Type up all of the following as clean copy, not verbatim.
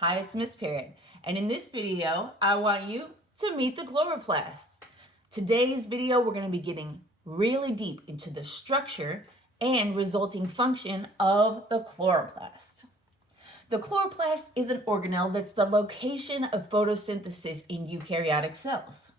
Hi, it's Miss Parrot, and in this video, I want you to meet the chloroplasts. Today's video, we're going to be getting really deep into the structure and resulting function of the chloroplast. The chloroplast is an organelle that's the location of photosynthesis in eukaryotic cells.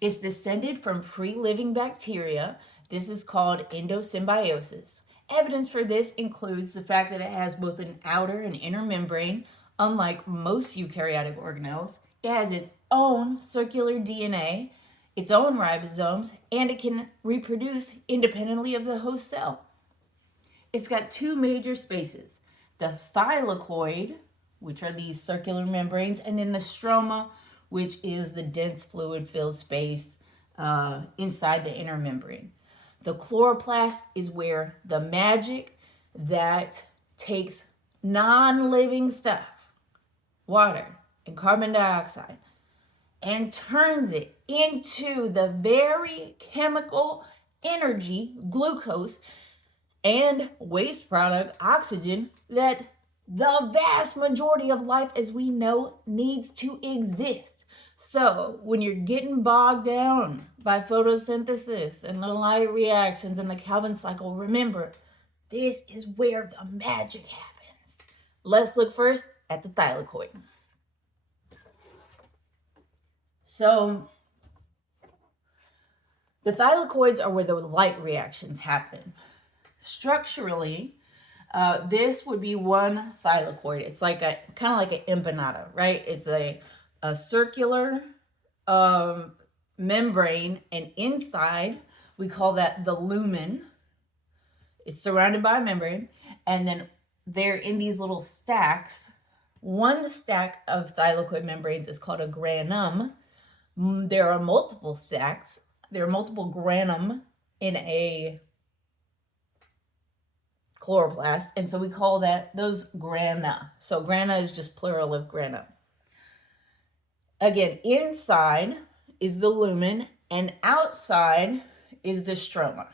It's descended from free-living bacteria. This is called endosymbiosis. Evidence for this includes the fact that it has both an outer and inner membrane. Unlike most eukaryotic organelles, it has its own circular DNA, its own ribosomes, and it can reproduce independently of the host cell. It's got two major spaces, the thylakoid, which are these circular membranes, and then the stroma, which is the dense fluid-filled space inside the inner membrane. The chloroplast is where the magic that takes non-living stuff, water and carbon dioxide, and turns it into the very chemical energy, glucose, and waste product, oxygen, that the vast majority of life as we know needs to exist. So when you're getting bogged down by photosynthesis and the light reactions and the Calvin cycle, remember, this is where the magic happens. Let's look first at the thylakoid. So the thylakoids are where the light reactions happen. Structurally, this would be one thylakoid. It's like a kind of like an empanada, right? It's a circular membrane, and inside we call that the lumen. It's surrounded by a membrane, and then they're in these little stacks. One stack of thylakoid membranes is called a granum. There are multiple stacks. There are multiple granum in a chloroplast, and so we call those grana. So grana is just plural of grana. Again, inside is the lumen, and outside is the stroma.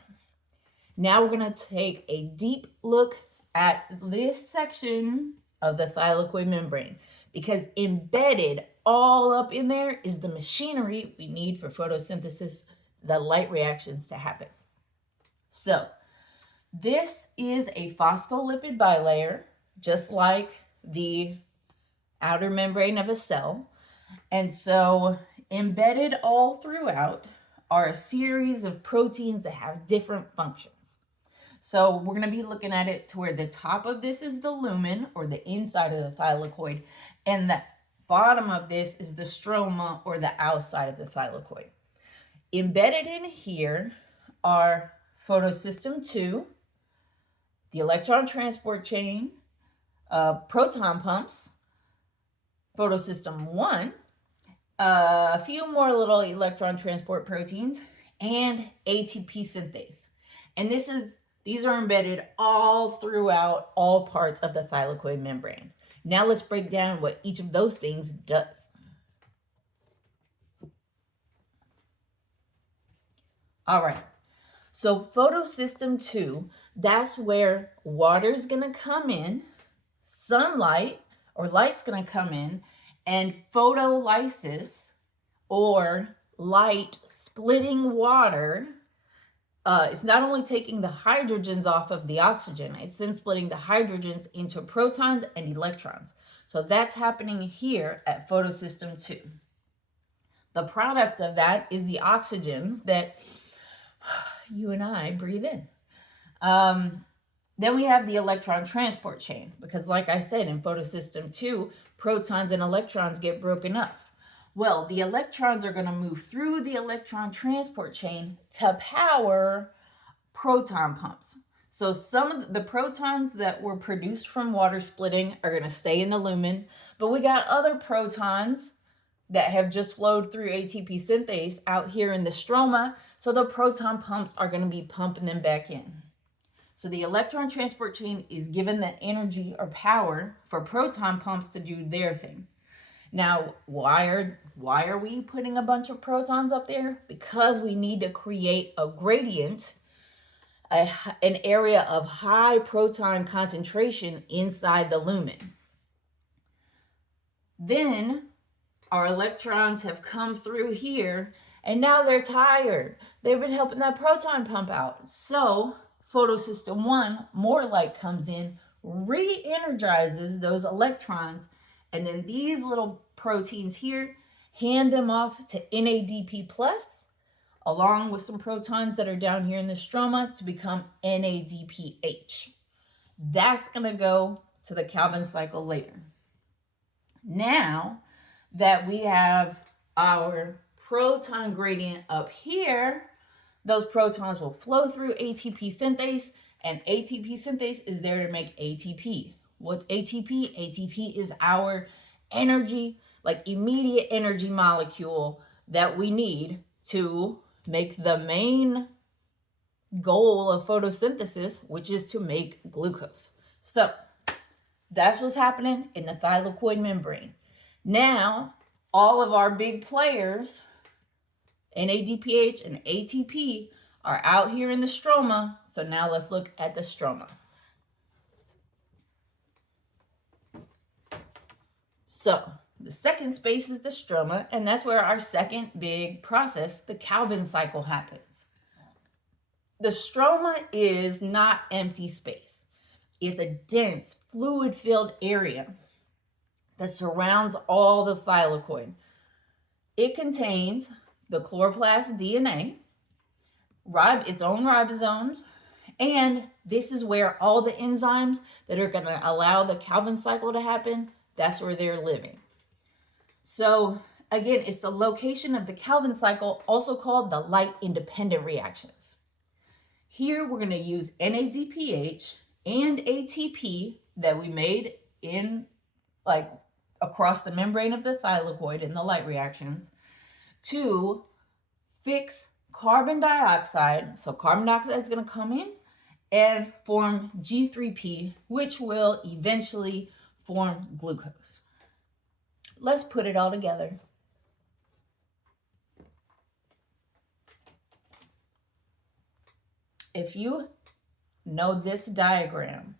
Now we're going to take a deep look at this section of the thylakoid membrane, because embedded all up in there is the machinery we need for photosynthesis, the light reactions to happen. So this is a phospholipid bilayer, just like the outer membrane of a cell. And so embedded all throughout are a series of proteins that have different functions. So we're going to be looking at it to where the top of this is the lumen, or the inside of the thylakoid, and the bottom of this is the stroma, or the outside of the thylakoid. Embedded in here are photosystem 2, the electron transport chain, proton pumps, photosystem 1, a few more little electron transport proteins, and ATP synthase. And these are embedded all throughout all parts of the thylakoid membrane. Now let's break down what each of those things does. All right, so photosystem 2, that's where water's gonna come in, sunlight or light's gonna come in, and photolysis, or light splitting water, it's not only taking the hydrogens off of the oxygen, it's then splitting the hydrogens into protons and electrons. So that's happening here at photosystem 2. The product of that is the oxygen that you and I breathe in. Then we have the electron transport chain, because like I said, in photosystem 2, protons and electrons get broken up. Well, the electrons are going to move through the electron transport chain to power proton pumps. So some of the protons that were produced from water splitting are going to stay in the lumen, but we got other protons that have just flowed through ATP synthase out here in the stroma, so the proton pumps are going to be pumping them back in. So the electron transport chain is given the energy or power for proton pumps to do their thing. Now, why are we putting a bunch of protons up there? Because we need to create a gradient, an area of high proton concentration inside the lumen. Then our electrons have come through here, and now they're tired. They've been helping that proton pump out. So photosystem 1, more light comes in, re-energizes those electrons, and then these little proteins here hand them off to NADP plus, along with some protons that are down here in the stroma to become NADPH. That's going to go to the Calvin cycle later. Now that we have our proton gradient up here, those protons will flow through ATP synthase, and ATP synthase is there to make ATP. What's ATP? ATP is our energy, like immediate energy molecule that we need to make the main goal of photosynthesis, which is to make glucose. So that's what's happening in the thylakoid membrane. Now, all of our big players, NADPH and ATP, are out here in the stroma. So now let's look at the stroma. So the second space is the stroma, and that's where our second big process, the Calvin cycle, happens. The stroma is not empty space. It's a dense, fluid-filled area that surrounds all the thylakoid. It contains the chloroplast DNA, its own ribosomes, and this is where all the enzymes that are going to allow the Calvin cycle to happen, that's where they're living. So again, it's the location of the Calvin cycle, also called the light-independent reactions. Here we're going to use NADPH and ATP that we made in across the membrane of the thylakoid in the light reactions to fix carbon dioxide. So carbon dioxide is going to come in and form G3P, which will eventually form glucose. Let's put it all together. If you know this diagram,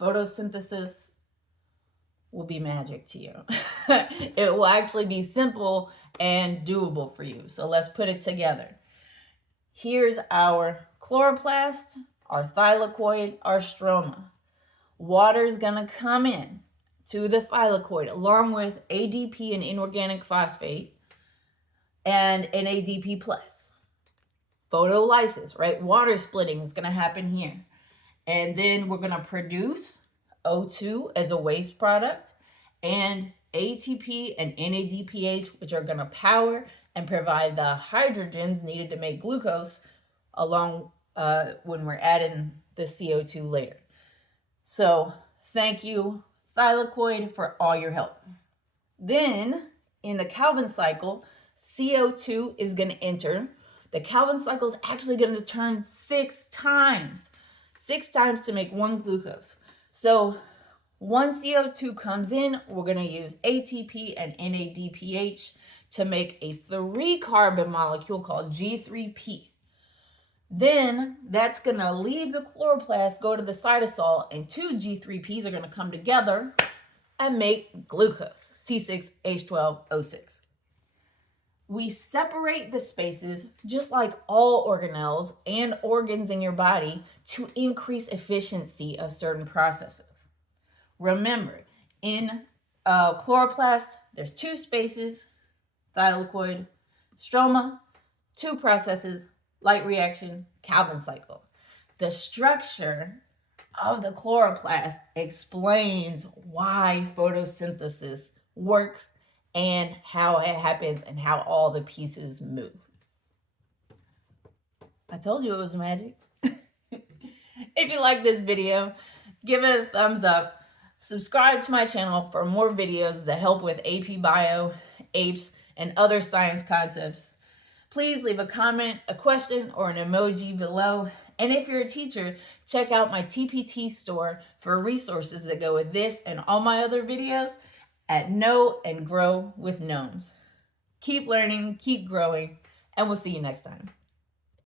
photosynthesis will be magic to you. It will actually be simple and doable for you. So let's put it together. Here's our chloroplast, our thylakoid, our stroma. Water is going to come in to the thylakoid along with ADP and inorganic phosphate and NADP plus. Photolysis, right? Water splitting is going to happen here. And then we're going to produce O2 as a waste product and ATP and NADPH, which are going to power and provide the hydrogens needed to make glucose along when we're adding the CO2 later. So thank you, thylakoid, for all your help. Then in the Calvin cycle, CO2 is going to enter. The Calvin cycle is actually going to turn 6 times to make one glucose. So one CO2 comes in, we're going to use ATP and NADPH to make a 3-carbon molecule called G3P. Then that's going to leave the chloroplast, go to the cytosol, and 2 G3Ps are going to come together and make glucose, C6H12O6. We separate the spaces, just like all organelles and organs in your body, to increase efficiency of certain processes. Remember, in chloroplast, there's 2 spaces, thylakoid, stroma, 2 processes, light reaction, Calvin cycle. The structure of the chloroplast explains why photosynthesis works and how it happens and how all the pieces move. I told you it was magic. If you like this video, give it a thumbs up. Subscribe to my channel for more videos that help with AP Bio, APES, and other science concepts. Please leave a comment, a question, or an emoji below. And if you're a teacher, check out my TPT store for resources that go with this and all my other videos at Know and Grow with Gnomes. Keep learning, keep growing, and we'll see you next time.